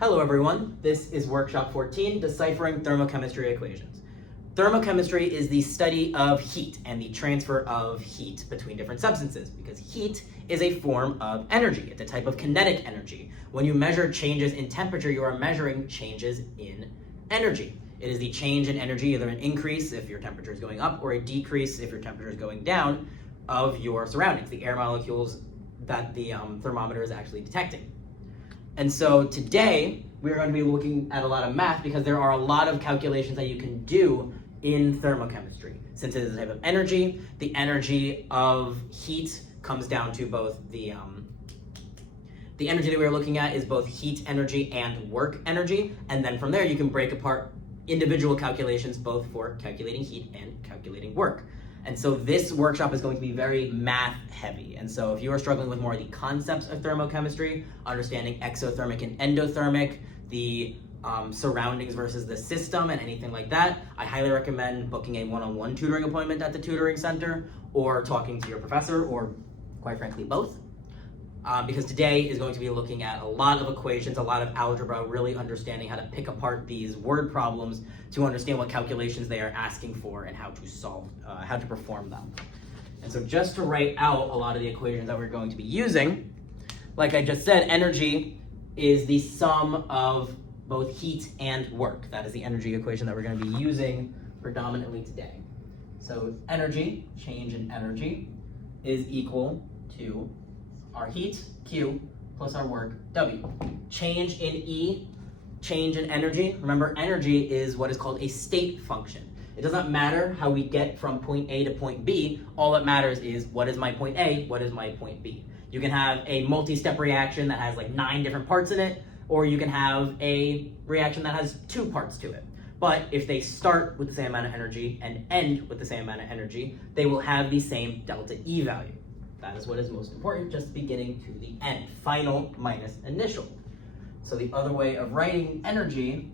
Hello everyone, this is workshop 14, Deciphering Thermochemistry Equations. Thermochemistry is the study of heat and the transfer of heat between different substances, because heat is a form of energy. It's a type of kinetic energy. When you measure changes in temperature, you are measuring changes in energy. It is the change in energy, either an increase if your temperature is going up or a decrease if your temperature is going down of your surroundings, the air molecules that the thermometer is actually detecting. And so today, we're going to be looking at a lot of math because there are a lot of calculations that you can do in thermochemistry. Since it is a type of energy, the energy of heat comes down to both the energy that we're looking at is both heat energy and work energy. And then from there, you can break apart individual calculations, both for calculating heat and calculating work. And so this workshop is going to be very math heavy. And so if you are struggling with more of the concepts of thermochemistry, understanding exothermic and endothermic, the surroundings versus the system and anything like that, I highly recommend booking a one-on-one tutoring appointment at the tutoring center or talking to your professor, or quite frankly, both. Because today is going to be looking at a lot of equations, a lot of algebra, really understanding how to pick apart these word problems to understand what calculations they are asking for and how to solve, how to perform them. And so just to write out a lot of the equations that we're going to be using, like I just said, energy is the sum of both heat and work. That is the energy equation that we're going to be using predominantly today. So energy, change in energy, is equal to our heat, Q, plus our work, W. Change in E, change in energy. Remember, energy is what is called a state function. It doesn't matter how we get from point A to point B. All that matters is what is my point A, what is my point B. You can have a multi-step reaction that has like 9 different parts in it, or you can have a reaction that has 2 parts to it. But if they start with the same amount of energy and end with the same amount of energy, they will have the same delta E value. That is what is most important, just beginning to the end. Final minus initial. So the other way of writing energy,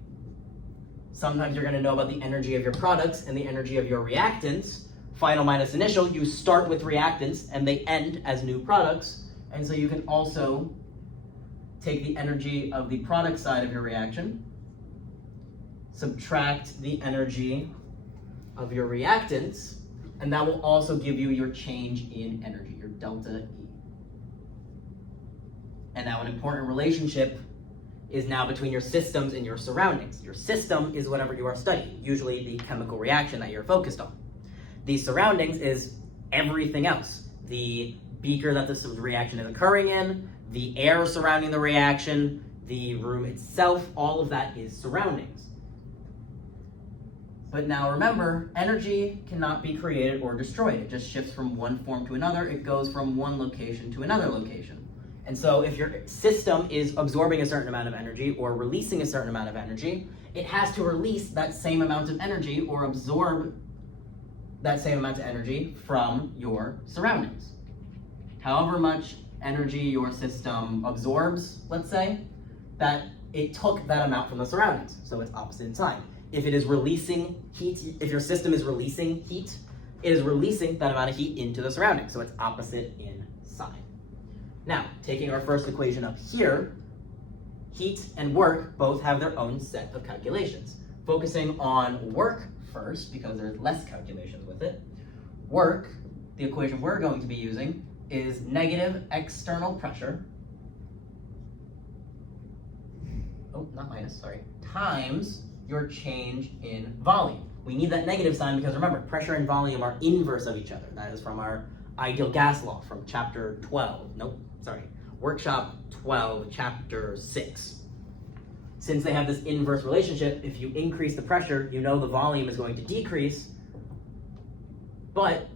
sometimes you're going to know about the energy of your products and the energy of your reactants. Final minus initial, you start with reactants and they end as new products. And so you can also take the energy of the product side of your reaction, subtract the energy of your reactants, and that will also give you your change in energy, your delta E. And now an important relationship is now between your systems and your surroundings. Your system is whatever you are studying, usually the chemical reaction that you're focused on. The surroundings is everything else. The beaker that this reaction is occurring in, the air surrounding the reaction, the room itself, all of that is surroundings. But now remember, energy cannot be created or destroyed. It just shifts from one form to another. It goes from one location to another location. And so if your system is absorbing a certain amount of energy or releasing a certain amount of energy, it has to release that same amount of energy or absorb that same amount of energy from your surroundings. However much energy your system absorbs, let's say, that it took that amount from the surroundings. So it's opposite in sign. If it is releasing heat, if your system is releasing heat, it is releasing that amount of heat into the surroundings. So it's opposite in sign. Now, taking our first equation up here, heat and work both have their own set of calculations. Focusing on work first, because there's less calculations with it. Work, the equation we're going to be using, is negative external pressure, times your change in volume. We need that negative sign because remember, pressure and volume are inverse of each other. That is from our ideal gas law from workshop 12, chapter 6. Since they have this inverse relationship, if you increase the pressure, you know the volume is going to decrease, but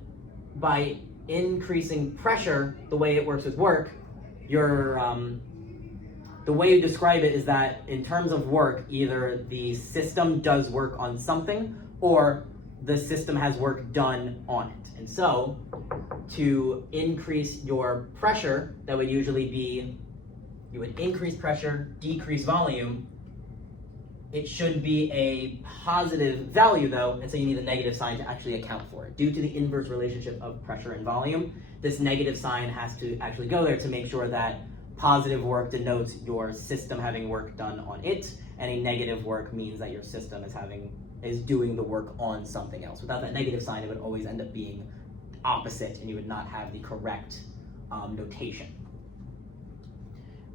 by increasing pressure, the way it works with work, the way you describe it is that in terms of work, either the system does work on something or the system has work done on it. And so to increase your pressure, that would usually be, you would increase pressure, decrease volume. It should be a positive value though, and so you need a negative sign to actually account for it. Due to the inverse relationship of pressure and volume, this negative sign has to actually go there to make sure that Positive work denotes your system having work done on it, and a negative work means that your system is doing the work on something else. Without that negative sign, it would always end up being opposite, and you would not have the correct notation.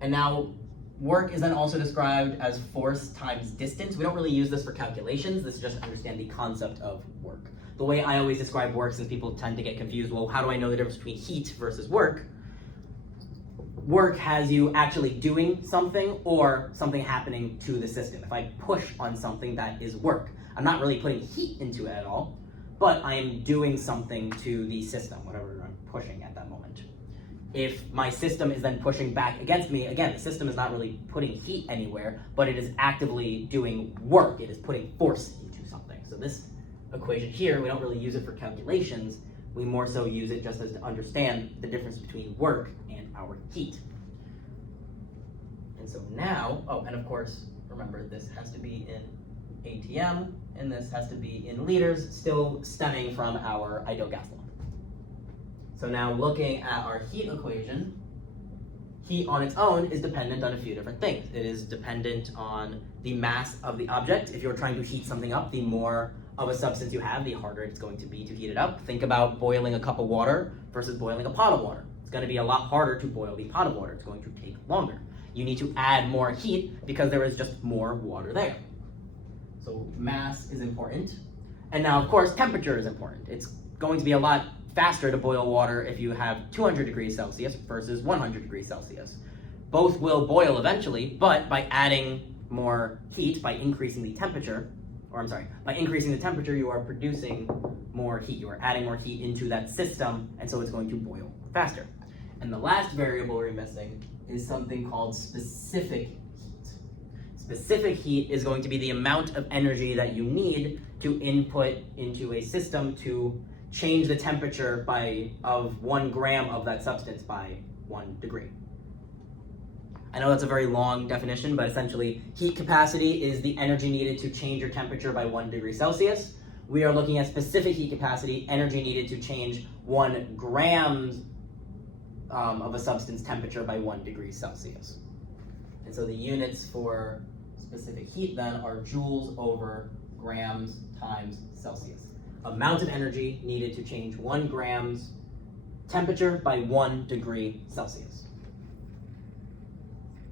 And now, work is then also described as force times distance. We don't really use this for calculations. This is just to understand the concept of work. The way I always describe work, since people tend to get confused, well, how do I know the difference between heat versus work? Work has you actually doing something or something happening to the system. If I push on something, that is work. I'm not really putting heat into it at all, but I am doing something to the system, whatever I'm pushing at that moment. If my system is then pushing back against me, again, the system is not really putting heat anywhere, but it is actively doing work. It is putting force into something. So this equation here, we don't really use it for calculations. We more so use it just as to understand the difference between work and our heat. And so now, oh, and of course, remember this has to be in ATM, and this has to be in liters, still stemming from our ideal gas law. So now looking at our heat equation, heat on its own is dependent on a few different things. It is dependent on the mass of the object. If you're trying to heat something up, the more of a substance you have, the harder it's going to be to heat it up. Think about boiling a cup of water versus boiling a pot of water. It's going to be a lot harder to boil the pot of water. It's going to take longer. You need to add more heat because there is just more water there. So mass is important. And now, of course, temperature is important. It's going to be a lot faster to boil water if you have 200 degrees Celsius versus 100 degrees Celsius. Both will boil eventually, but by adding more heat, by increasing the temperature, you are producing more heat. You are adding more heat into that system, and so it's going to boil faster. And the last variable we're missing is something called specific heat. Specific heat is going to be the amount of energy that you need to input into a system to change the temperature of 1 gram of that substance by 1 degree. I know that's a very long definition, but essentially heat capacity is the energy needed to change your temperature by 1 degree Celsius. We are looking at specific heat capacity, energy needed to change 1 gram of a substance temperature by 1 degree Celsius. And so the units for specific heat then are joules over grams times Celsius. Amount of energy needed to change 1 gram's temperature by 1 degree Celsius.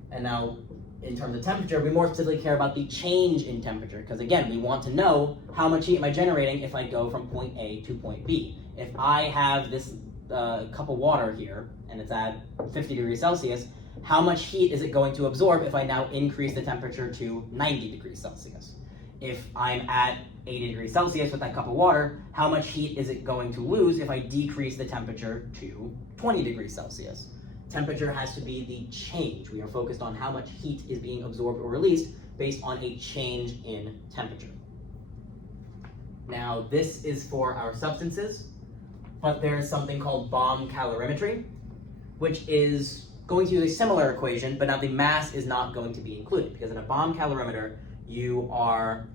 And now, in terms of temperature, we more specifically care about the change in temperature, because again, we want to know how much heat am I generating if I go from point A to point B. If I have this cup of water here, and it's at 50 degrees Celsius, how much heat is it going to absorb if I now increase the temperature to 90 degrees Celsius? If I'm at 80 degrees Celsius with that cup of water, how much heat is it going to lose if I decrease the temperature to 20 degrees Celsius? Temperature has to be the change. We are focused on how much heat is being absorbed or released based on a change in temperature. Now, this is for our substances, but there is something called bomb calorimetry, which is going to use a similar equation, but now the mass is not going to be included, because in a bomb calorimeter, you are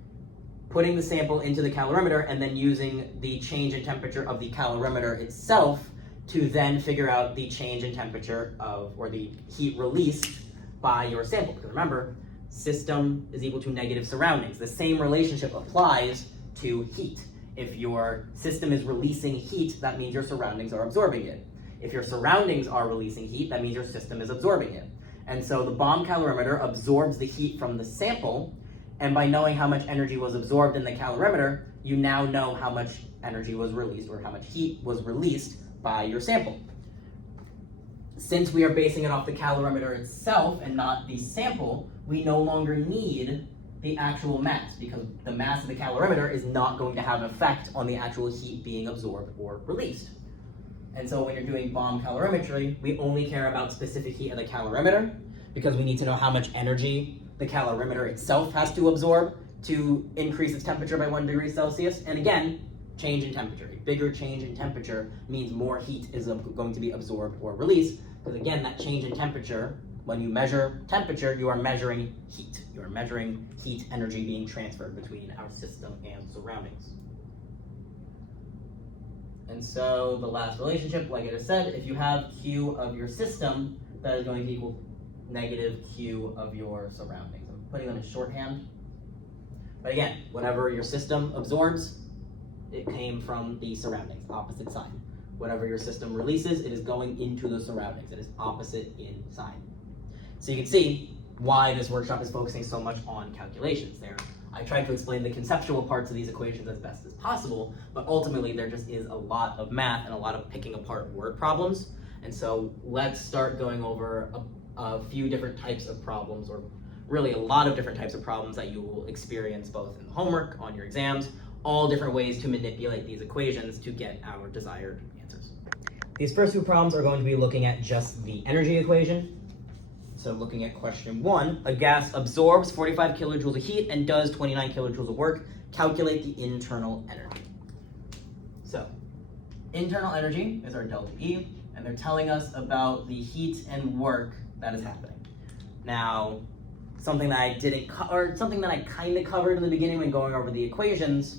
putting the sample into the calorimeter and then using the change in temperature of the calorimeter itself to then figure out the change in temperature or the heat released by your sample. Because remember, system is equal to negative surroundings. The same relationship applies to heat. If your system is releasing heat, that means your surroundings are absorbing it. If your surroundings are releasing heat, that means your system is absorbing it. And so the bomb calorimeter absorbs the heat from the sample, and by knowing how much energy was absorbed in the calorimeter, you now know how much energy was released or how much heat was released by your sample. Since we are basing it off the calorimeter itself and not the sample, we no longer need the actual mass, because the mass of the calorimeter is not going to have an effect on the actual heat being absorbed or released. And so when you're doing bomb calorimetry, we only care about specific heat of the calorimeter, because we need to know how much energy the calorimeter itself has to absorb to increase its temperature by 1 degree Celsius. And again, change in temperature. A bigger change in temperature means more heat is going to be absorbed or released, because again, that change in temperature, when you measure temperature, you are measuring heat. You are measuring heat energy being transferred between our system and surroundings. And so the last relationship, like I just said, if you have Q of your system, that is going to equal negative Q of your surroundings. I'm putting them in shorthand. But again, whatever your system absorbs, it came from the surroundings, opposite sign. Whatever your system releases, it is going into the surroundings. It is opposite in sign. So you can see why this workshop is focusing so much on calculations there. I tried to explain the conceptual parts of these equations as best as possible, but ultimately there just is a lot of math and a lot of picking apart word problems. And so let's start going over a few different types of problems, or really a lot of different types of problems that you will experience both in the homework, on your exams, all different ways to manipulate these equations to get our desired answers. These first two problems are going to be looking at just the energy equation. So looking at question 1, a gas absorbs 45 kilojoules of heat and does 29 kilojoules of work. Calculate the internal energy. So internal energy is our delta E, and they're telling us about the heat and work that is happening. Now, something that I didn't or something that I kind of covered in the beginning when going over the equations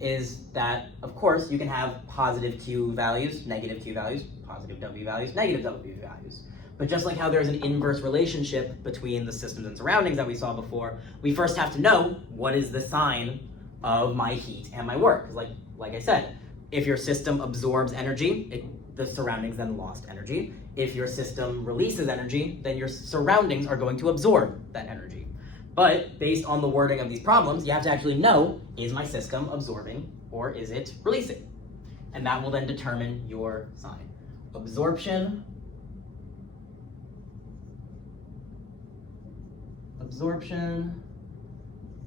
is that, of course, you can have positive Q values, negative Q values, positive W values, negative W values. But just like how there's an inverse relationship between the systems and surroundings that we saw before, we first have to know what is the sign of my heat and my work. Like I said, if your system absorbs energy, the surroundings then lost energy. If your system releases energy, then your surroundings are going to absorb that energy. But based on the wording of these problems, you have to actually know, is my system absorbing or is it releasing? And that will then determine your sign. Absorption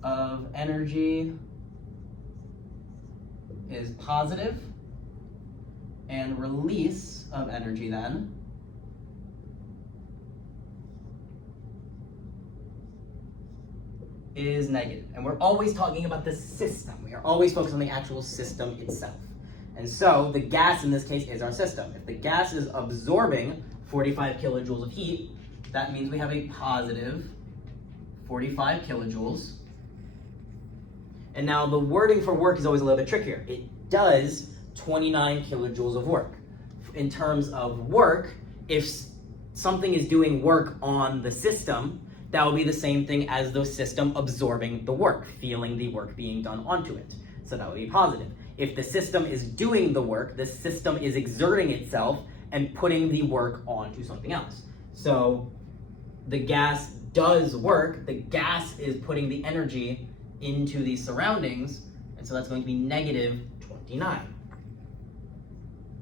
of energy is positive, and release of energy then is negative. And we're always talking about the system. We are always focused on the actual system itself. And so the gas in this case is our system. If the gas is absorbing 45 kilojoules of heat, that means we have a positive 45 kilojoules. And now the wording for work is always a little bit trickier. It does 29 kilojoules of work. In terms of work, if something is doing work on the system, that will be the same thing as the system absorbing the work, feeling the work being done onto it. So that would be positive. If the system is doing the work, the system is exerting itself and putting the work onto something else. So the gas does work, the gas is putting the energy into the surroundings, and so that's going to be negative 29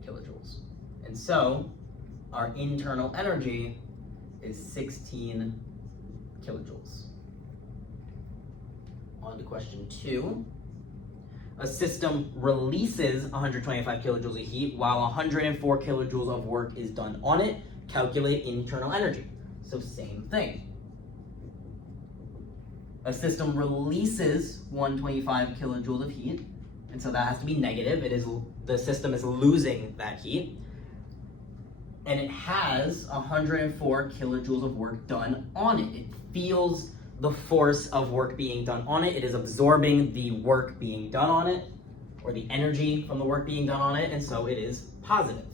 kilojoules. And so our internal energy is 16 kilojoules. On to question 2. A system releases 125 kilojoules of heat while 104 kilojoules of work is done on it. Calculate internal energy. So same thing. A system releases 125 kilojoules of heat, and so that has to be negative. The system is losing that heat. And it has 104 kilojoules of work done on it. It feels the force of work being done on it. It is absorbing the work being done on it, or the energy from the work being done on it, and so it is positive.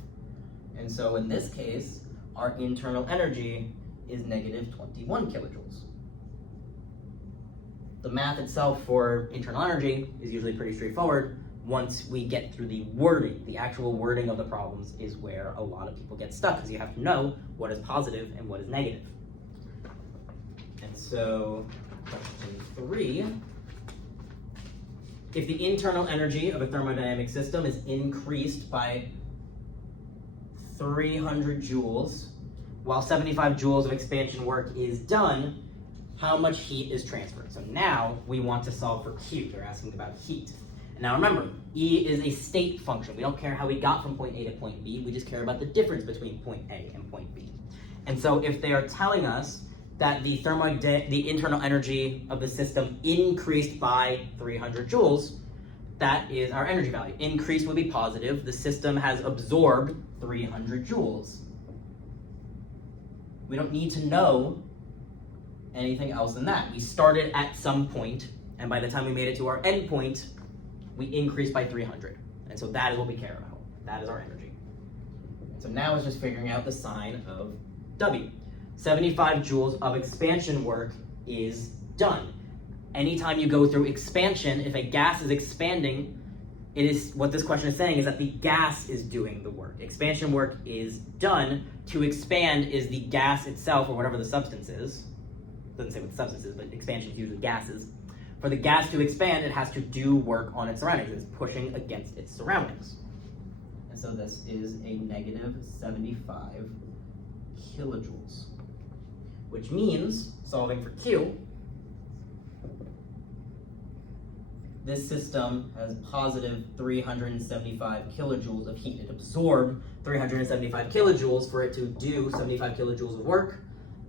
And so in this case, our internal energy is negative 21 kilojoules. The math itself for internal energy is usually pretty straightforward. Once we get through the wording, the actual wording of the problems is where a lot of people get stuck, because you have to know what is positive and what is negative. And so, question 3, if the internal energy of a thermodynamic system is increased by 300 joules, while 75 joules of expansion work is done, how much heat is transferred? So now we want to solve for Q. They're asking about heat. And now remember, E is a state function. We don't care how we got from point A to point B. We just care about the difference between point A and point B. And so if they are telling us that the internal energy of the system increased by 300 joules, that is our energy value. Increase would be positive. The system has absorbed 300 joules. We don't need to know anything else than that. We started at some point, and by the time we made it to our end point, we increased by 300. And so that is what we care about. That is our energy. So now it's just figuring out the sign of W. 75 joules of expansion work is done. Anytime you go through expansion, if a gas is expanding, it is what this question is saying is that the gas is doing the work. Expansion work is done. To expand is the gas itself, or whatever the substance is. Doesn't say what the substance is, but expansion is usually gases. For the gas to expand, it has to do work on its surroundings. It's pushing against its surroundings. And so this is a negative 75 kilojoules, which means, solving for Q, this system has positive 375 kilojoules of heat. It absorbed 375 kilojoules for it to do 75 kilojoules of work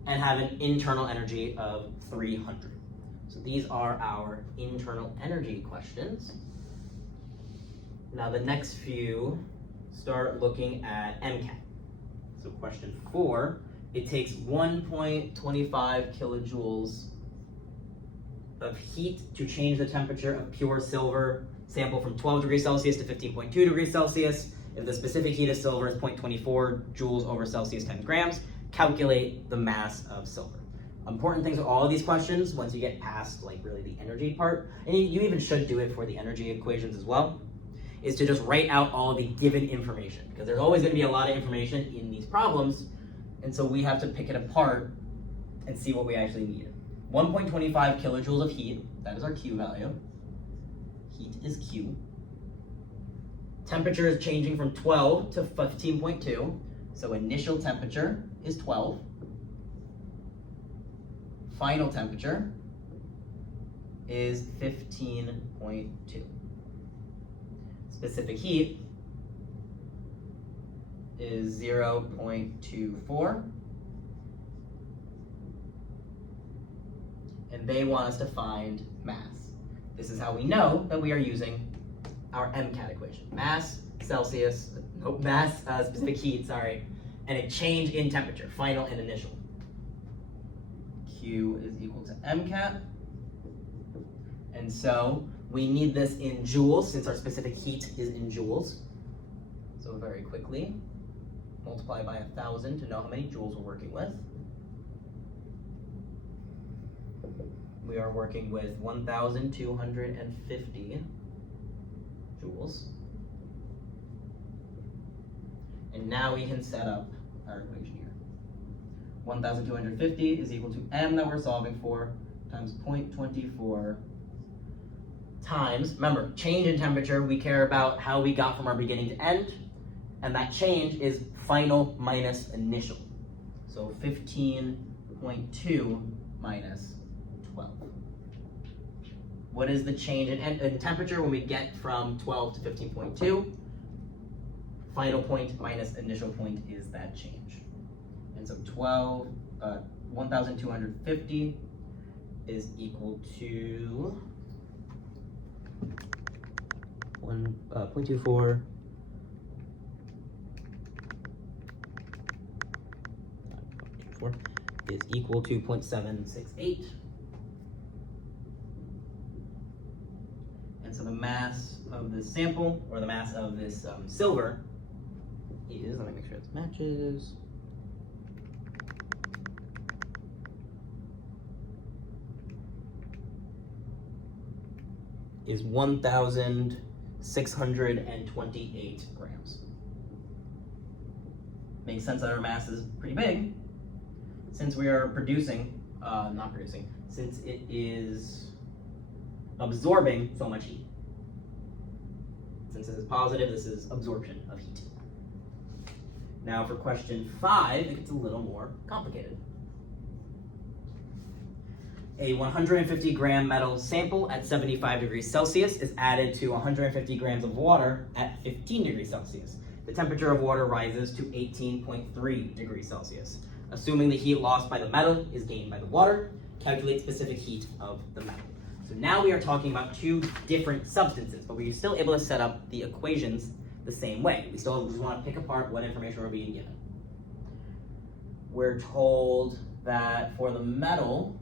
and have an internal energy of 300. So these are our internal energy questions. Now the next few start looking at MCAT. So question 4, it takes 1.25 kilojoules of heat to change the temperature of pure silver sample from 12 degrees Celsius to 15.2 degrees Celsius. If the specific heat of silver is 0.24 joules over Celsius 10 grams, calculate the mass of silver. Important things with all of these questions, once you get past like really the energy part, and you even should do it for the energy equations as well, is to just write out all the given information, because there's always going to be a lot of information in these problems, and so we have to pick it apart and see what we actually need. 1.25 kilojoules of heat, that is our Q value. Heat is Q. Temperature is changing from 12 to 15.2, so initial temperature is 12. Final temperature is 15.2. Specific heat is 0.24. And they want us to find mass. This is how we know that we are using our MCAT equation. Mass, specific heat, and a change in temperature, final and initial. Q is equal to MCAT. And so we need this in joules, since our specific heat is in joules. So very quickly, multiply by 1,000 to know how many joules we're working with. We are working with 1,250 joules. And now we can set up our equation here. 1,250 is equal to m that we're solving for times 0.24 times, remember, change in temperature, we care about how we got from our beginning to end, and that change is final minus initial. So 15.2 minus 12. What is the change in temperature when we get from 12 to 15.2? Final point minus initial point is that change. And so 1,250 is equal to 0.24 is equal to 0.768. And so the mass of this sample, or the mass of this silver, is, let me make sure this matches, is 1,628 grams. Makes sense that our mass is pretty big, since we are since it is absorbing so much heat. Since this is positive, this is absorption of heat. Now for question 5, it gets a little more complicated. A 150 gram metal sample at 75 degrees Celsius is added to 150 grams of water at 15 degrees Celsius. The temperature of water rises to 18.3 degrees Celsius. Assuming the heat lost by the metal is gained by the water, calculate specific heat of the metal. So now we are talking about two different substances, but we're still able to set up the equations the same way. We still just want to pick apart what information we're being given. We're told that for the metal,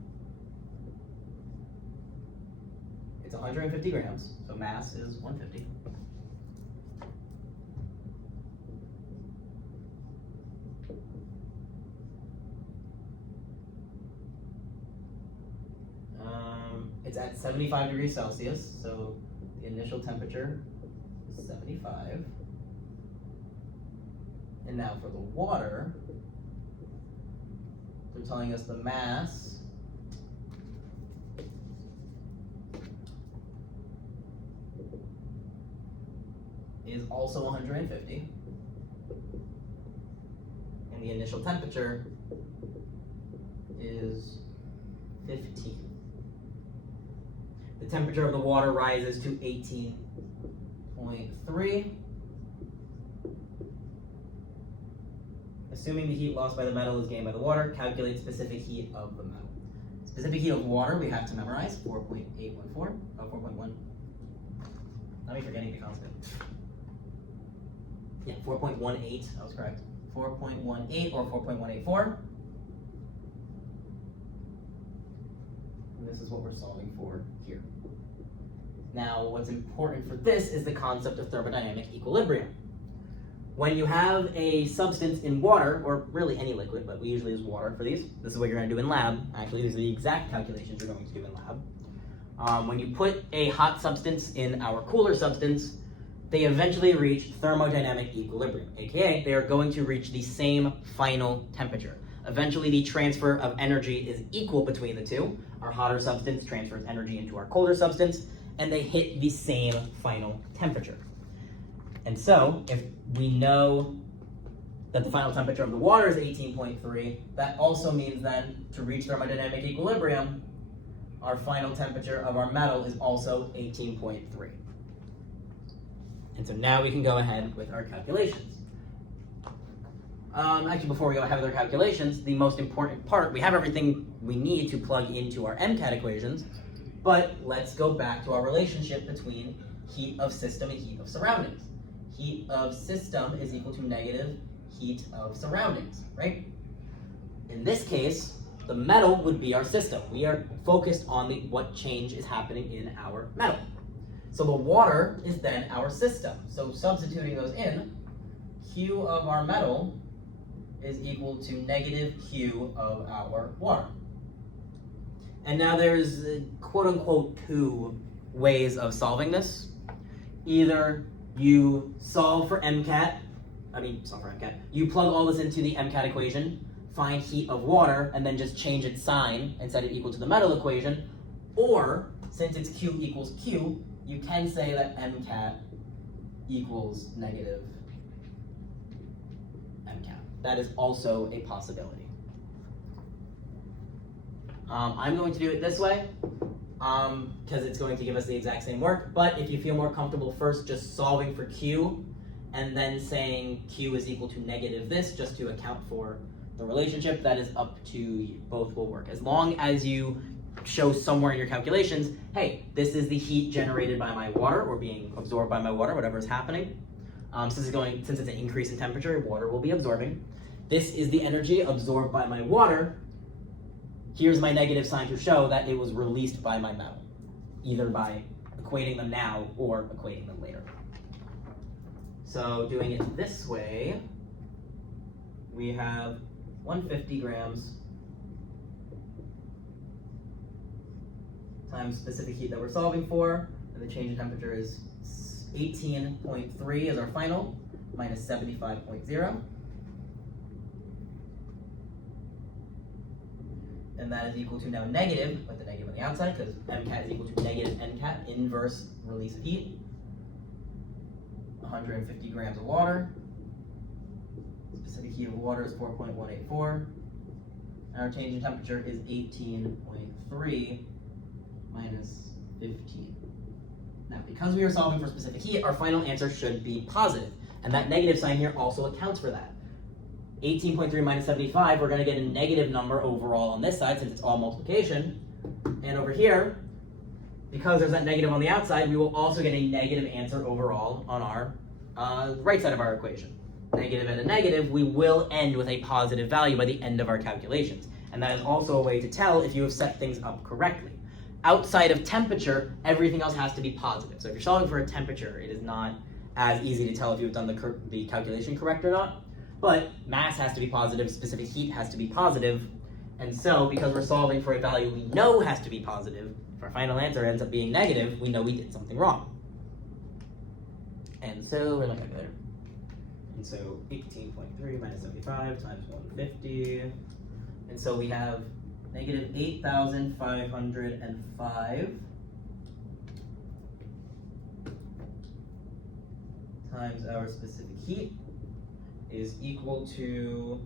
it's 150 grams, so mass is 150. it's at 75 degrees Celsius, so the initial temperature is 75. And now for the water, they're telling us the mass is also 150. And the initial temperature is 15. The temperature of the water rises to 18.3. Assuming the heat lost by the metal is gained by the water, calculate specific heat of the metal. Specific heat of water we have to memorize, 4.1. Not me forgetting the constant. Yeah, 4.18, that was correct. 4.18 or 4.184. And this is what we're solving for here. Now, what's important for this is the concept of thermodynamic equilibrium. When you have a substance in water, or really any liquid, but we usually use water for these. This is what you're going to do in lab. Actually, these are the exact calculations you're going to do in lab. When you put a hot substance in our cooler substance, they eventually reach thermodynamic equilibrium, aka they are going to reach the same final temperature. Eventually, the transfer of energy is equal between the two. Our hotter substance transfers energy into our colder substance, and they hit the same final temperature. And so, if we know that the final temperature of the water is 18.3, that also means then to reach thermodynamic equilibrium, our final temperature of our metal is also 18.3. And so now we can go ahead with our calculations. Actually, before we go ahead with our calculations, the most important part, we have everything we need to plug into our MCAT equations, but let's go back to our relationship between heat of system and heat of surroundings. Heat of system is equal to negative heat of surroundings, right? In this case, the metal would be our system. We are focused on what change is happening in our metal. So the water is then our system. So substituting those in, Q of our metal is equal to negative Q of our water. And now there's quote unquote two ways of solving this. Either you solve for MCAT, you plug all this into the MCAT equation, find heat of water, and then just change its sign and set it equal to the metal equation, or since it's Q equals Q, you can say that MCAT equals negative MCAT. That is also a possibility. I'm going to do it this way because it's going to give us the exact same work, but if you feel more comfortable first just solving for Q and then saying Q is equal to negative this just to account for the relationship, that is up to you. Both will work. As long as you show somewhere in your calculations, hey, this is the heat generated by my water or being absorbed by my water, whatever is happening. Since it's an increase in temperature, water will be absorbing. This is the energy absorbed by my water. Here's my negative sign to show that it was released by my metal, either by equating them now or equating them later. So doing it this way, we have 150 grams times specific heat that we're solving for, and the change in temperature is 18.3 as our final, minus 75.0. And that is equal to now negative, with the negative on the outside, because MCAT is equal to negative NCAT, inverse release of heat. 150 grams of water. Specific heat of water is 4.184. And our change in temperature is 18.3 minus 15. Now, because we are solving for specific heat, our final answer should be positive. And that negative sign here also accounts for that. 18.3 minus 75, we're going to get a negative number overall on this side since it's all multiplication. And over here, because there's that negative on the outside, we will also get a negative answer overall on our right side of our equation. Negative and a negative, we will end with a positive value by the end of our calculations. And that is also a way to tell if you have set things up correctly. Outside of temperature, everything else has to be positive. So if you're solving for a temperature, it is not as easy to tell if you've done the calculation correct or not. But mass has to be positive, specific heat has to be positive, And so, because we're solving for a value we know has to be positive, if our final answer ends up being negative, we know we did something wrong. And so, we're looking at there. And so, 18.3 minus 75 times 150. And so we have negative 8,505 times our specific heat is equal to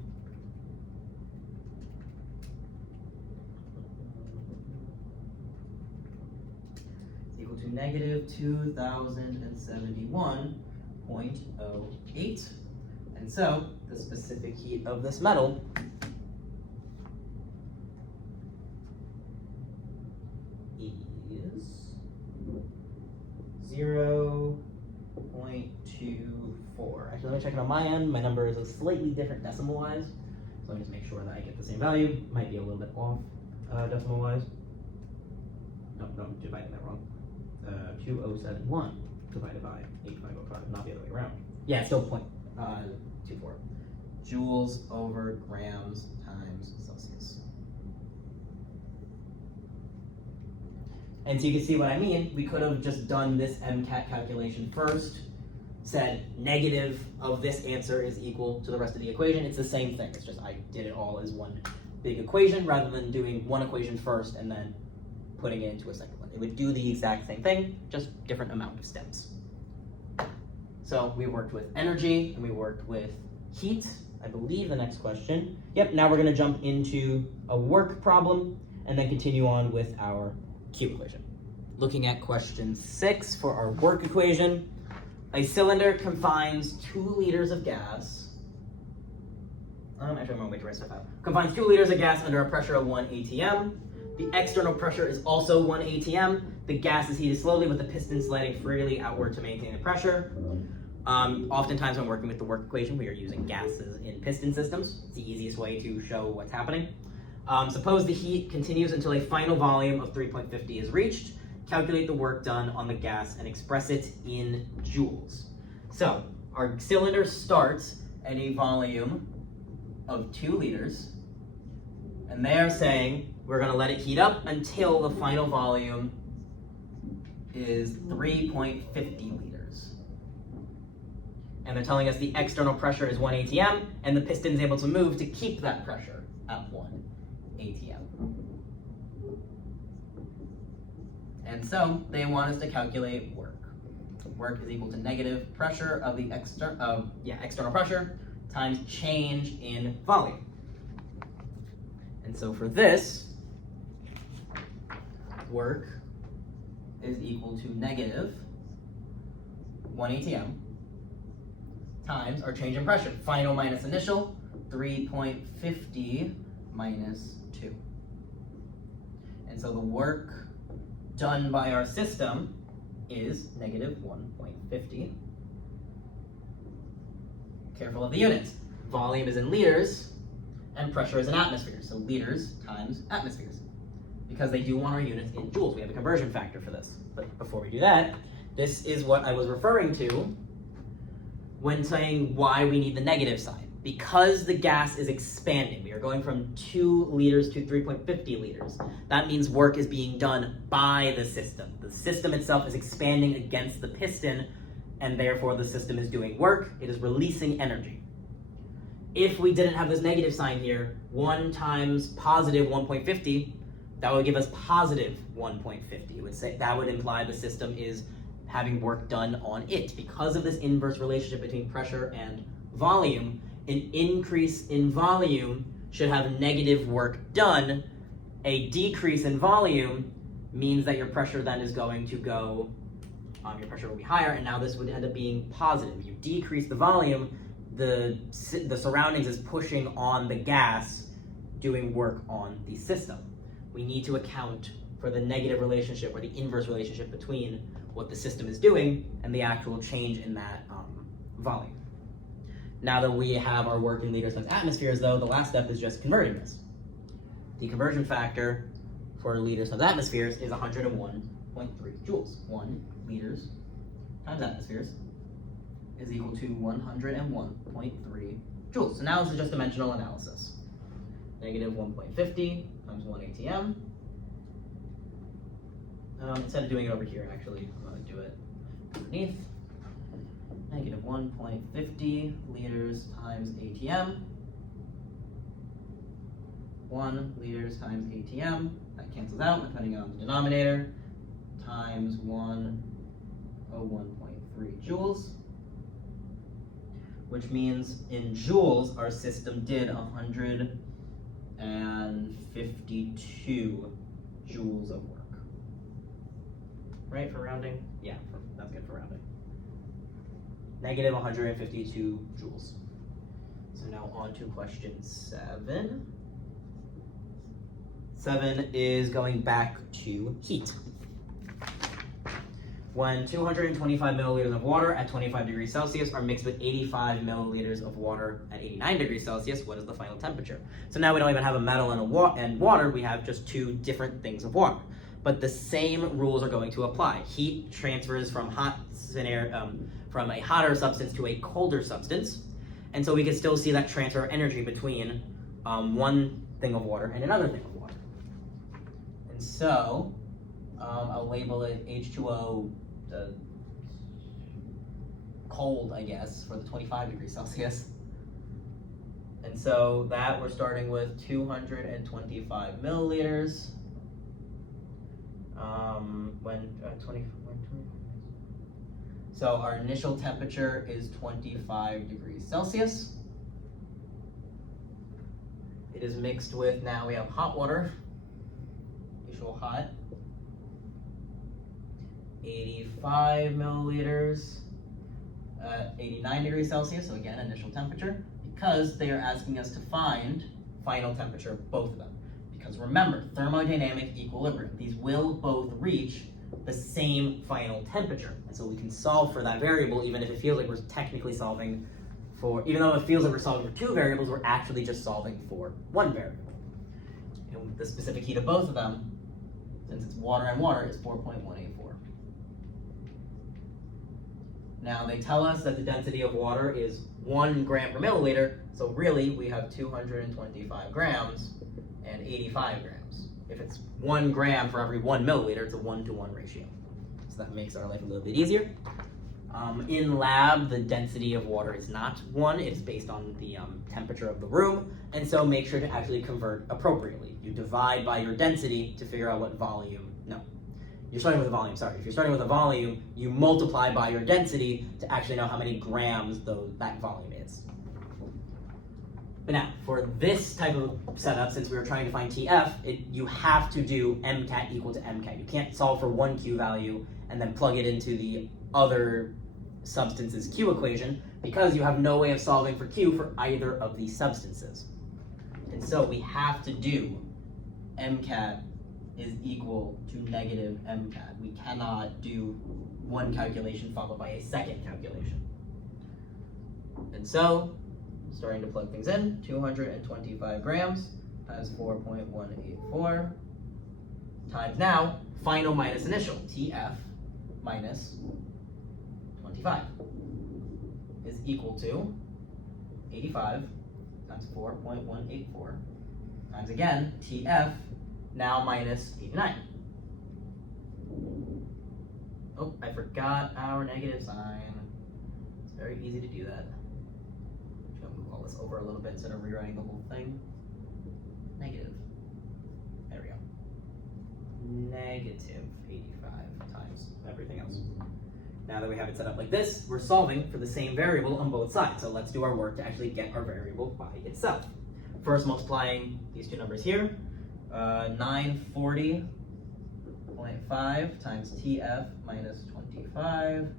negative 2,071.08. And so the specific heat of this metal is 0.24. Actually, let me check it on my end. My number is a slightly different decimal-wise, so let me just make sure that I get the same value. Might be a little bit off decimal-wise. No, I'm dividing that wrong. 2071 divided by 8505, not the other way around. Yeah, it's still 0.24. Joules over grams times Celsius. And so you can see what I mean. We could have just done this MCAT calculation first, said negative of this answer is equal to the rest of the equation. It's the same thing. It's just I did it all as one big equation rather than doing one equation first and then putting it into a second one. It would do the exact same thing, just different amount of steps. So we worked with energy and we worked with heat. I believe the next question. Yep, now we're going to jump into a work problem and then continue on with our Q equation. Looking at question 6 for our work equation. A cylinder confines 2 liters of gas. Actually, I'm going to wait to write stuff out. Confines 2 liters of gas under a pressure of 1 atm. The external pressure is also 1 atm. The gas is heated slowly with the piston sliding freely outward to maintain the pressure. Oftentimes when working with the work equation, we are using gases in piston systems. It's the easiest way to show what's happening. Suppose the heat continues until a final volume of 3.50 is reached. Calculate the work done on the gas and express it in joules. So our cylinder starts at a volume of 2 liters, and they are saying we're going to let it heat up until the final volume is 3.50 liters. And they're telling us the external pressure is 1 atm, and the piston is able to move to keep that pressure at 1 atm. And so they want us to calculate work. Work is equal to negative pressure of the external pressure times change in volume. And so for this, work is equal to negative 1 atm times our change in pressure. Final minus initial, 3.50 minus 2. And so the work done by our system is negative 1.50. Careful of the units. Volume is in liters, and pressure is in atmospheres. So liters times atmospheres. Because they do want our units in joules. We have a conversion factor for this. But before we do that, this is what I was referring to when saying why we need the negative sign. Because the gas is expanding, we are going from 2 liters to 3.50 liters. That means work is being done by the system. The system itself is expanding against the piston, and therefore the system is doing work. It is releasing energy. If we didn't have this negative sign here, 1 times positive 1.50, that would give us positive 1.50. It would say that would imply the system is having work done on it. Because of this inverse relationship between pressure and volume, an increase in volume should have negative work done. A decrease in volume means that your pressure then is going to go, your pressure will be higher, and now this would end up being positive. You decrease the volume, the surroundings is pushing on the gas, doing work on the system. We need to account for the negative relationship or the inverse relationship between what the system is doing and the actual change in that volume. Now that we have our work in liters times atmospheres, though, the last step is just converting this. The conversion factor for liters times atmospheres is 101.3 joules. 1 liters times atmospheres is equal to 101.3 joules. So now this is just dimensional analysis. negative 1.50 times 1 ATM. Instead of doing it over here, actually, I'm going to do it underneath. Negative 1.50 liters times ATM. 1 liters times ATM. That cancels out depending on the denominator. Times 101.3 joules. Which means in joules, our system did 152 joules of work. Right, for rounding? Yeah, that's good for rounding. Negative 152 joules. So now on to question 7. 7 is going back to heat. When 225 milliliters of water at 25 degrees Celsius are mixed with 85 milliliters of water at 89 degrees Celsius, what is the final temperature? So now we don't even have a metal and water, we have just 2 different things of water. But the same rules are going to apply. Heat transfers from from a hotter substance to a colder substance. And so we can still see that transfer of energy between one thing of water and another thing of water. And so I'll label it H2O cold, I guess, for the 25 degrees Celsius. And so that we're starting with 225 milliliters. So our initial temperature is 25 degrees Celsius. It is mixed with, now we have hot water, usual hot, 85 milliliters at 89 degrees Celsius, so again, initial temperature, because they are asking us to find final temperature of both of them. Because remember, thermodynamic equilibrium, these will both reach the same final temperature. And so we can solve for that variable, even if it feels like we're technically solving for, even though it feels like we're solving for 2 variables, we're actually just solving for 1 variable. And the specific heat of both of them, since it's water and water, is 4.184. Now they tell us that the density of water is 1 gram per milliliter, so really we have 225 grams and 85 grams. If it's 1 gram for every 1 milliliter, it's a 1-to-1 ratio. So that makes our life a little bit easier. In lab, the density of water is not 1, it's based on the temperature of the room, and so make sure to actually convert appropriately. You divide by your density to figure out what volume, you're starting with a volume, sorry. If you're starting with a volume, you multiply by your density to actually know how many grams that volume is. But now, for this type of setup, since we were trying to find TF, you have to do MCAT equal to MCAT. You can't solve for one Q value and then plug it into the other substance's Q equation, because you have no way of solving for Q for either of these substances. And so we have to do MCAT is equal to negative MCAT. We cannot do one calculation followed by a second calculation. And so, starting to plug things in, 225 grams times 4.184 times now, final minus initial, TF minus 25 is equal to 85 times 4.184 times again, TF now minus 89. Oh, I forgot our negative sign. It's very easy to do that. I'm going to move all this over a little bit instead of rewriting the whole thing. Negative. There we go. Negative 85 times everything else. Now that we have it set up like this, we're solving for the same variable on both sides. So let's do our work to actually get our variable by itself. First, multiplying these two numbers here. 940.5 times TF minus 25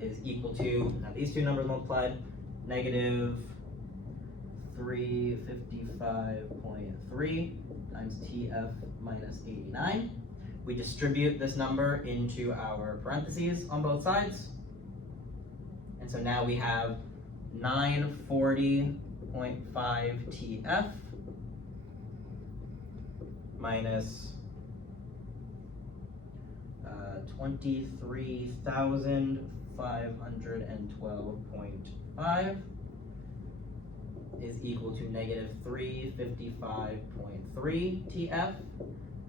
is equal to, now these two numbers multiplied, negative 355.3 times TF minus 89. We distribute this number into our parentheses on both sides. And so now we have 940.5 TF minus 23,512.5 is equal to negative 355.3 TF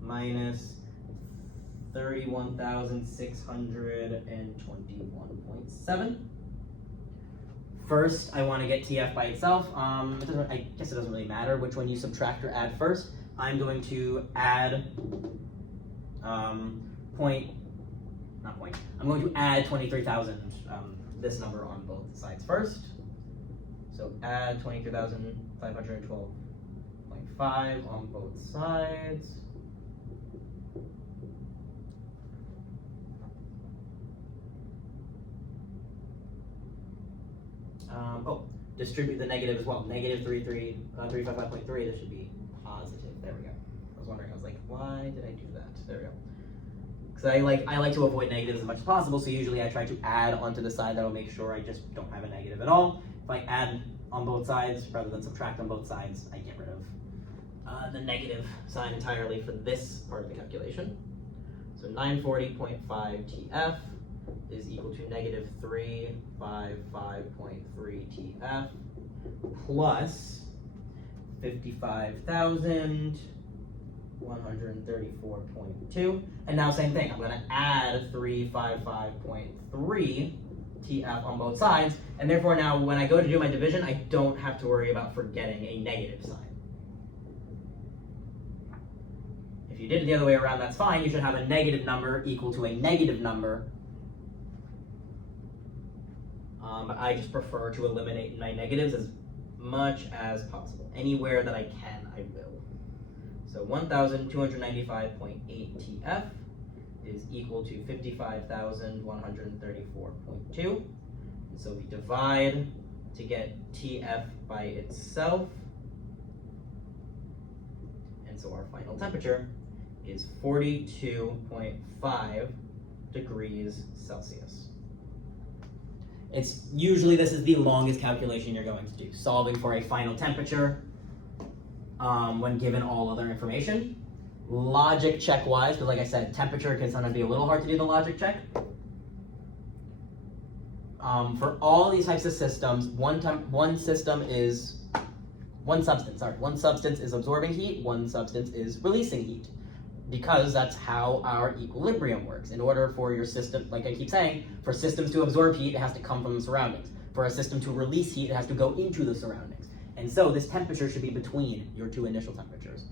minus 31,621.7. First, I want to get TF by itself. I guess it doesn't really matter which one you subtract or add first. I'm going to add I'm going to add 23,000, this number on both sides first. So add 23,512.5 on both sides. Distribute the negative as well. Negative 355.3, this should be positive. There we go. I was wondering, I was like, why did I do that? There we go. Because I like to avoid negatives as much as possible, so usually I try to add onto the side that'll make sure I just don't have a negative at all. If I add on both sides rather than subtract on both sides, I get rid of the negative sign entirely for this part of the calculation. So 940.5 TF is equal to negative 355.3 TF plus 55,134.2. And now same thing, I'm going to add 355.3 TF on both sides, and therefore now when I go to do my division, I don't have to worry about forgetting a negative sign. If you did it the other way around, that's fine. You should have a negative number equal to a negative number. But I just prefer to eliminate my negatives as much as possible. Anywhere that I can, I will. So 1,295.8 TF is equal to 55,134.2. And so we divide to get TF by itself. And so our final temperature is 42.5 degrees Celsius. It's usually, this is the longest calculation you're going to do, solving for a final temperature when given all other information. Logic check wise, because like I said, temperature can sometimes be a little hard to do the logic check. For all these types of systems, one substance is absorbing heat, one substance is releasing heat, because that's how our equilibrium works. In order for your system, like I keep saying, for systems to absorb heat, it has to come from the surroundings. For a system to release heat, it has to go into the surroundings. And so this temperature should be between your two initial temperatures.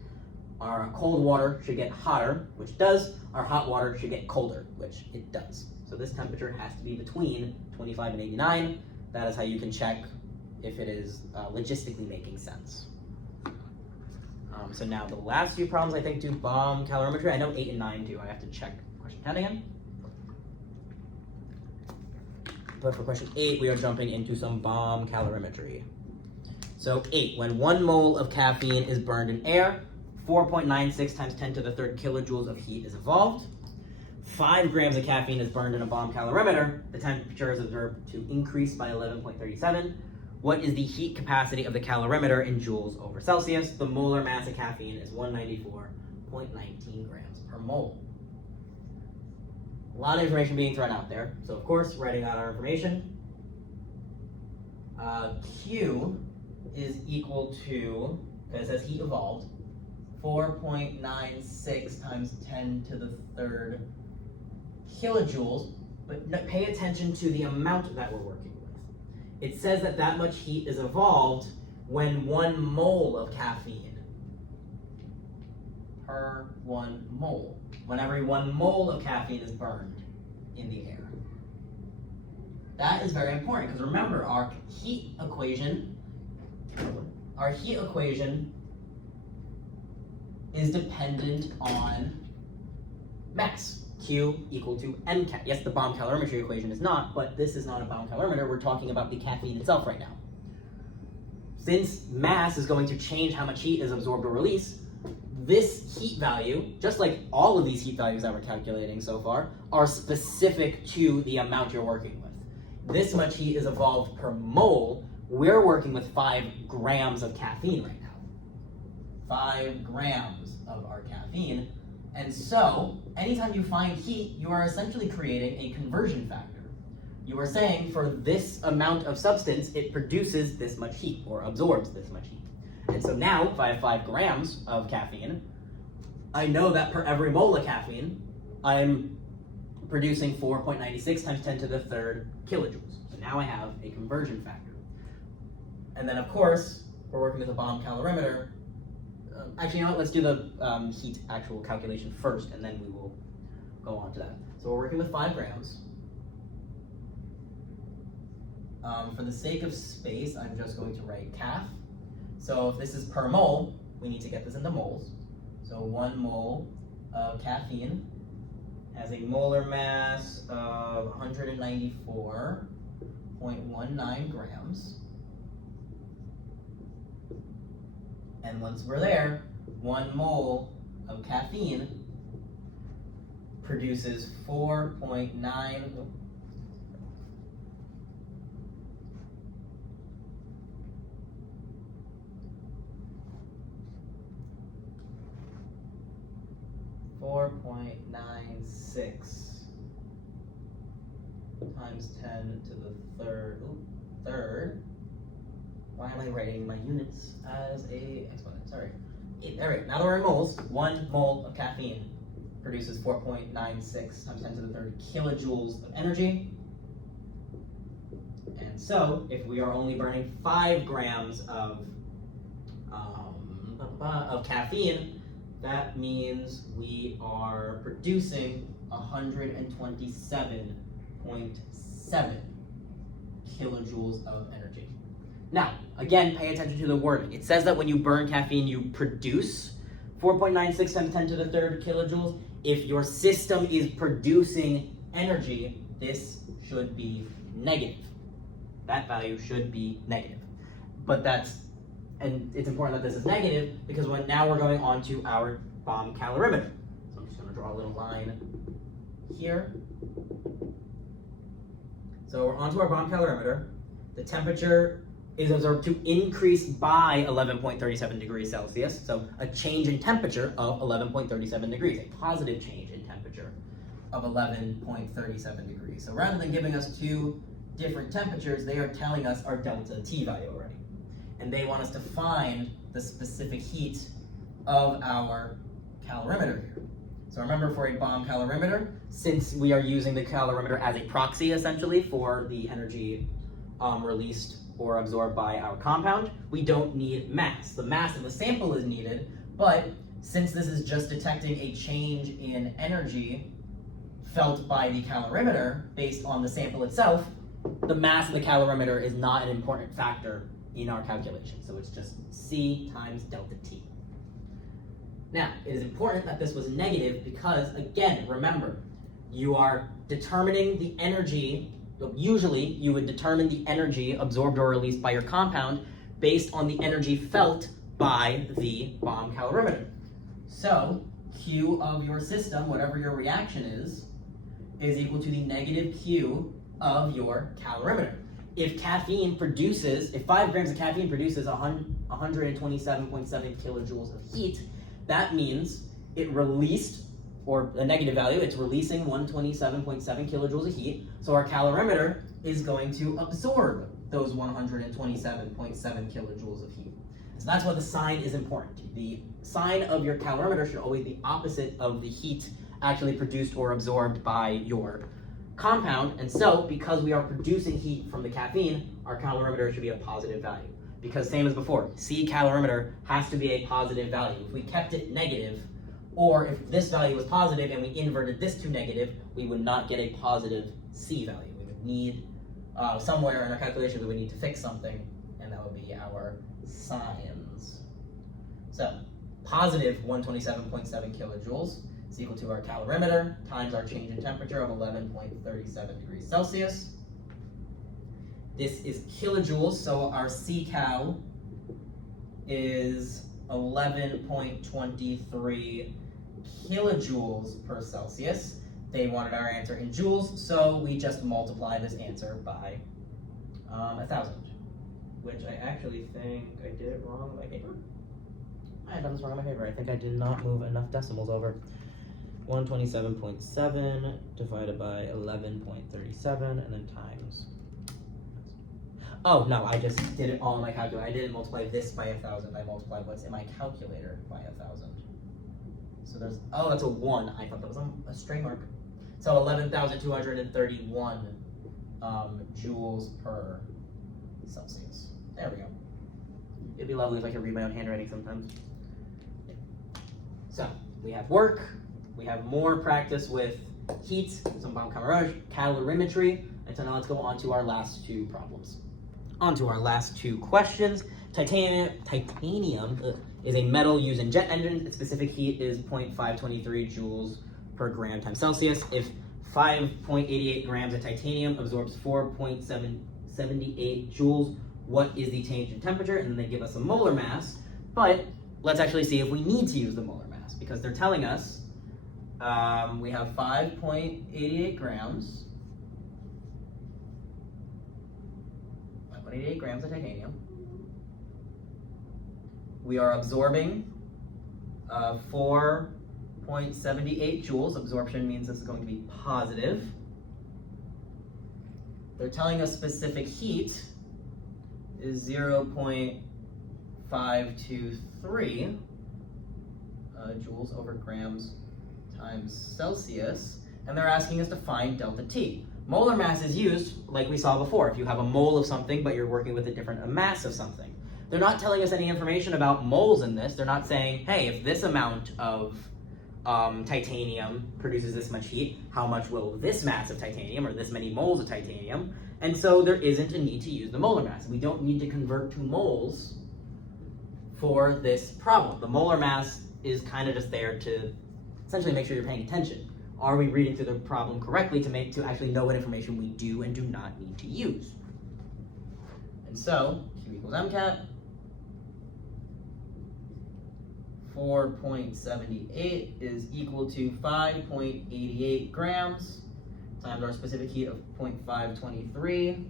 Our cold water should get hotter, which it does. Our hot water should get colder, which it does. So this temperature has to be between 25 and 89. That is how you can check if it is logistically making sense. So now the last few problems I think do bomb calorimetry. I know 8 and 9 do. I have to check question 10 again. But for question 8, we are jumping into some bomb calorimetry. So 8, when 1 mole of caffeine is burned in air, 4.96 times 10 to the third kilojoules of heat is evolved. 5 grams of caffeine is burned in a bomb calorimeter. The temperature is observed to increase by 11.37. What is the heat capacity of the calorimeter in joules over Celsius? The molar mass of caffeine is 194.19 grams per mole. A lot of information being thrown out there. So of course, writing out our information. Q is equal to, because it says heat evolved, 4.96 times 10 to the third kilojoules, but pay attention to the amount that we're working with. It says that that much heat is evolved when 1 mole of caffeine per 1 mole. When every 1 mole of caffeine is burned in the air. That is very important because remember our heat equation is dependent on mass. Q equal to MCAT. Yes, the bomb calorimetry equation is not, but this is not a bomb calorimeter. We're talking about the caffeine itself right now. Since mass is going to change how much heat is absorbed or released, this heat value, just like all of these heat values that we're calculating so far, are specific to the amount you're working with. This much heat is evolved per mole. We're working with 5 grams of caffeine right now. 5 grams of our caffeine. And so, anytime you find heat, you are essentially creating a conversion factor. you are saying for this amount of substance, it produces this much heat, or absorbs this much heat. And so now, if I have 5 grams of caffeine, I know that per every mole of caffeine, I'm producing 4.96 times 10 to the third kilojoules. So now I have a conversion factor. And then, of course, we're working with a bomb calorimeter. Actually, you know what? Let's do the heat actual calculation first, and then we will go on to that. So we're working with 5 grams. For the sake of space, I'm just going to write CAF. So if this is per mole, we need to get this into moles. So 1 mole of caffeine has a molar mass of 194.19 grams. And once we're there, 1 mole of caffeine produces 4.9. 4.96 times 10 to the third. Why am I writing my units as a exponent? Sorry. All right, now that we're in moles, 1 mole of caffeine produces 4.96 times 10 to the third kilojoules of energy. And so, if we are only burning 5 grams of caffeine, that means we are producing 127.7 kilojoules of energy. Now, again, pay attention to the wording. It says that when you burn caffeine, you produce 4.96 times 10 to the third kilojoules. If your system is producing energy, this should be negative. That value should be negative. And it's important that this is negative because now we're going on to our bomb calorimeter. So I'm just going to draw a little line here. So we're onto our bomb calorimeter. The temperature is observed to increase by 11.37 degrees Celsius. So a change in temperature of 11.37 degrees, a positive change in temperature of 11.37 degrees. So rather than giving us 2 different temperatures, they are telling us our delta T value already. And they want us to find the specific heat of our calorimeter here. So remember, for a bomb calorimeter, since we are using the calorimeter as a proxy essentially for the energy released or absorbed by our compound, we don't need mass. The mass of the sample is needed, but since this is just detecting a change in energy felt by the calorimeter based on the sample itself, the mass of the calorimeter is not an important factor in our calculation. So it's just C times delta T. Now, it is important that this was negative because, again, remember, you are determining the energy. Usually, you would determine the energy absorbed or released by your compound based on the energy felt by the bomb calorimeter. So, Q of your system, whatever your reaction is equal to the negative Q of your calorimeter. If 5 grams of caffeine produces 127.7 kilojoules of heat, that means it released, or a negative value, it's releasing 127.7 kilojoules of heat, so our calorimeter is going to absorb those 127.7 kilojoules of heat. So that's why the sign is important. The sign of your calorimeter should always be opposite of the heat actually produced or absorbed by your compound, and so because we are producing heat from the caffeine, our calorimeter should be a positive value. Because same as before, C calorimeter has to be a positive value. If we kept it negative, or if this value was positive and we inverted this to negative, we would not get a positive C value. We would need, somewhere in our calculation, we would need to fix something, and that would be our signs. So, positive 127.7 kilojoules is equal to our calorimeter times our change in temperature of 11.37 degrees Celsius. This is kilojoules, so our C-cal is 11.23 kilojoules per Celsius. They wanted our answer in joules, so we just multiply this answer by 1,000, which I actually think I did it wrong on my paper. I have done this wrong on my paper. I think I did not move enough decimals over. 127.7 divided by 11.37, and then times. Oh, no, I just did it all in my calculator. I didn't multiply this by 1,000. I multiplied what's in my calculator by 1,000. So there's, oh, that's a 1. I thought that was a stray mark. So 11,231 joules per Celsius. There we go. It'd be lovely if I could read my own handwriting sometimes. So we have work. We have more practice with heat, some calorimetry, and so now let's go on to our last two problems. On to our last two questions. Titanium is a metal used in jet engines. Its specific heat is 0.523 joules per gram times Celsius. If 5.88 grams of titanium absorbs 4.78 joules, what is the change in temperature? And then they give us a molar mass, but let's actually see if we need to use the molar mass, because they're telling us we have 5.88 grams. 5.88 grams of titanium. We are absorbing 4.78 joules. Absorption means this is going to be positive. They're telling us specific heat is 0.523 joules over grams times Celsius, and they're asking us to find delta T. Molar mass is used, like we saw before, if you have a mole of something, but you're working with a different mass of something. They're not telling us any information about moles in this. They're not saying, hey, if this amount of titanium produces this much heat, how much will this mass of titanium, or this many moles of titanium? And so there isn't a need to use the molar mass. We don't need to convert to moles for this problem. The molar mass is kind of just there to essentially make sure you're paying attention. Are we reading through the problem correctly to actually know what information we do and do not need to use? And so, Q equals MCAT. 4.78 is equal to 5.88 grams times our specific heat of 0.523,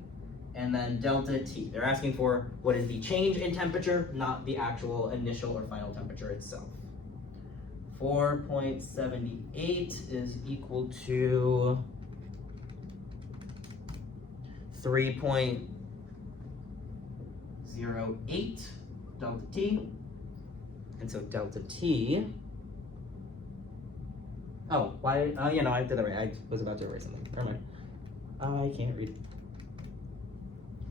and then delta T. They're asking for what is the change in temperature, not the actual initial or final temperature itself. 4.78 is equal to 3.08 delta T. And so delta T, oh, why, you know, I did that right. I was about to erase something. Never mind. I can't read.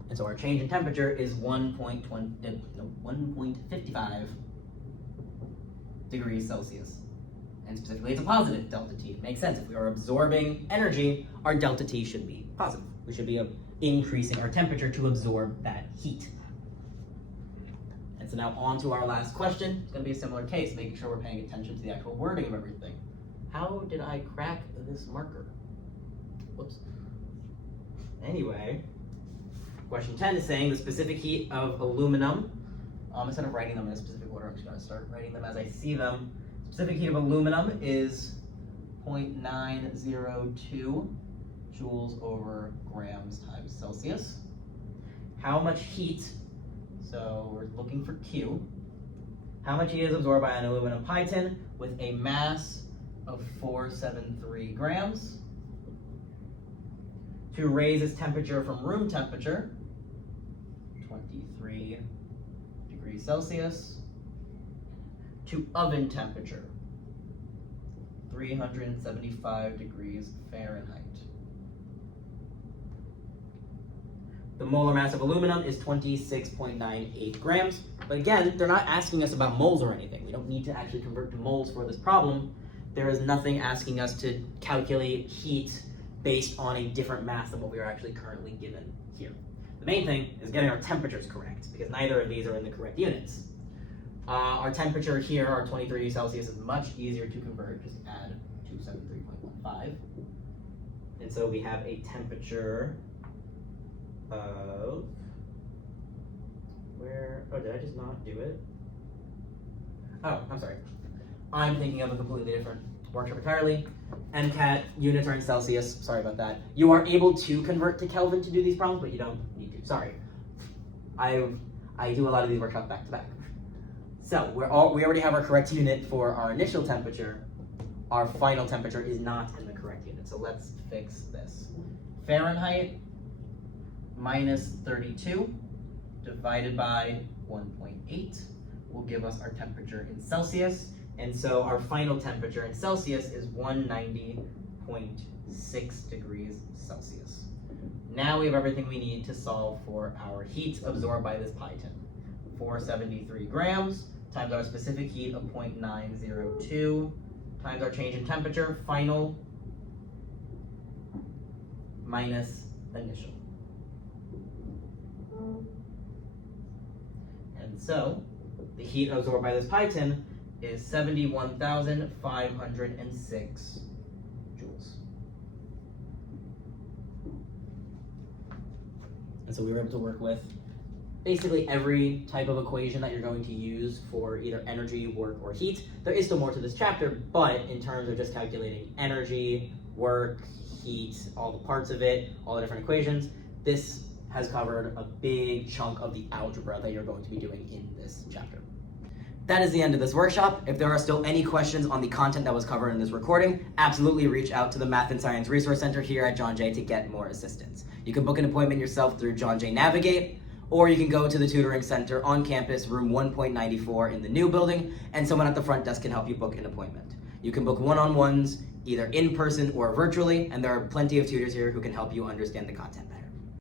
And so our change in temperature is 1.55 degrees Celsius. And specifically, it's a positive delta T. It makes sense. If we are absorbing energy, our delta T should be positive. We should be increasing our temperature to absorb that heat. And so now on to our last question. It's going to be a similar case, making sure we're paying attention to the actual wording of everything. How did I crack this marker? Whoops. Anyway, question 10 is saying the specific heat of aluminum, instead of writing them in a specific order, I'm just going to start writing them as I see them. Specific heat of aluminum is 0.902 joules over grams times Celsius. How much heat, so we're looking for Q, how much heat is absorbed by an aluminum pie tin with a mass of 473 grams to raise its temperature from room temperature, 23 degrees Celsius, to oven temperature, 375 degrees Fahrenheit. The molar mass of aluminum is 26.98 grams. But again, they're not asking us about moles or anything. We don't need to actually convert to moles for this problem. There is nothing asking us to calculate heat based on a different mass than what we are actually currently given here. The main thing is getting our temperatures correct, because neither of these are in the correct units. Our temperature here, our 23 Celsius, is much easier to convert. Just add 273.15. And so we have a temperature of, oh, did I just not do it? Oh, I'm sorry. I'm thinking of a completely different workshop entirely. MCAT units are in Celsius, sorry about that. You are able to convert to Kelvin to do these problems, but you don't need to, sorry. I do a lot of these workshops back to back. So we already have our correct unit for our initial temperature, our final temperature is not in the correct unit. So let's fix this. Fahrenheit minus 32 divided by 1.8 will give us our temperature in Celsius. And so our final temperature in Celsius is 190.6 degrees Celsius. Now we have everything we need to solve for our heat absorbed by this pie tin. 473 grams times our specific heat of 0.902 times our change in temperature, final minus initial. And so the heat absorbed by this pie tin is 71,506 joules. And so we were able to work with basically every type of equation that you're going to use for either energy, work, or heat. There is still more to this chapter, but in terms of just calculating energy, work, heat, all the parts of it, all the different equations, this has covered a big chunk of the algebra that you're going to be doing in this chapter. That is the end of this workshop. If there are still any questions on the content that was covered in this recording, absolutely reach out to the Math and Science Resource Center here at John Jay to get more assistance. You can book an appointment yourself through John Jay Navigate, or you can go to the Tutoring Center on campus, room 1.94 in the new building, and someone at the front desk can help you book an appointment. You can book one-on-ones either in person or virtually, and there are plenty of tutors here who can help you understand the content better.